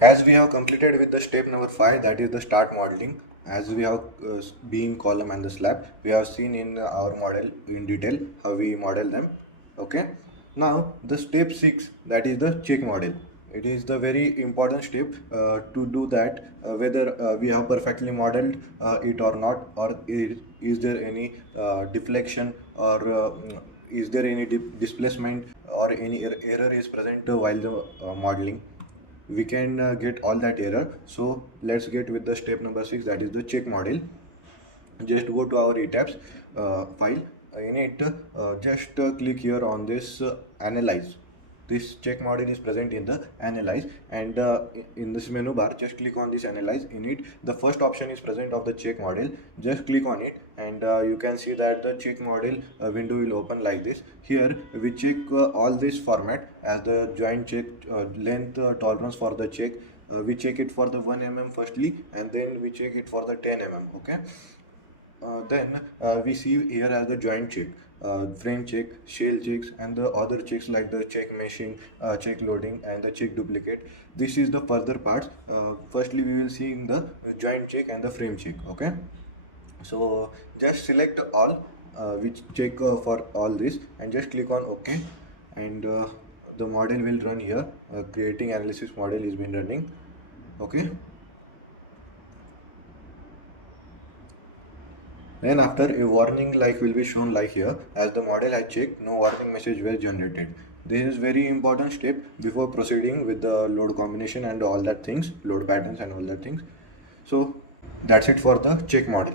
As we have completed with the step number 5, that is the start modeling. As we have beam, column and the slab, we have seen in our model in detail how we model them. Okay. Now the step 6, that is the check model. It is the very important step to do that, whether we have perfectly modeled it or not, or is there any deflection, or is there any displacement, or any error is present while the modeling. We can get all that error. So let's get with the step number 6, that is the check model. Just go to our ETABS file. In it, just click here on this analyze. This check model is present in the analyze, and in this menu bar, just click on this analyze. In it, the first option is present of the check model. Just click on it, and you can see that the check model window will open like this. Here we check all this format as the joint check, length tolerance for the check. We check it for the 1 mm firstly, and then we check it for the 10 mm. Okay. Then we see here as the joint check, frame check, shell checks, and the other checks like the check meshing, check loading, and the check duplicate. This is the further parts. Firstly, we will see in the joint check and the frame check. Okay. So just select all, which check for all this, and just click on OK, and the model will run here. Creating analysis model is been running. Okay. Then after, a warning like will be shown like here, as the model has checked, no warning message were generated. This is very important step before proceeding with the load combination and all that things, load patterns and all that things. So that's it for the check model.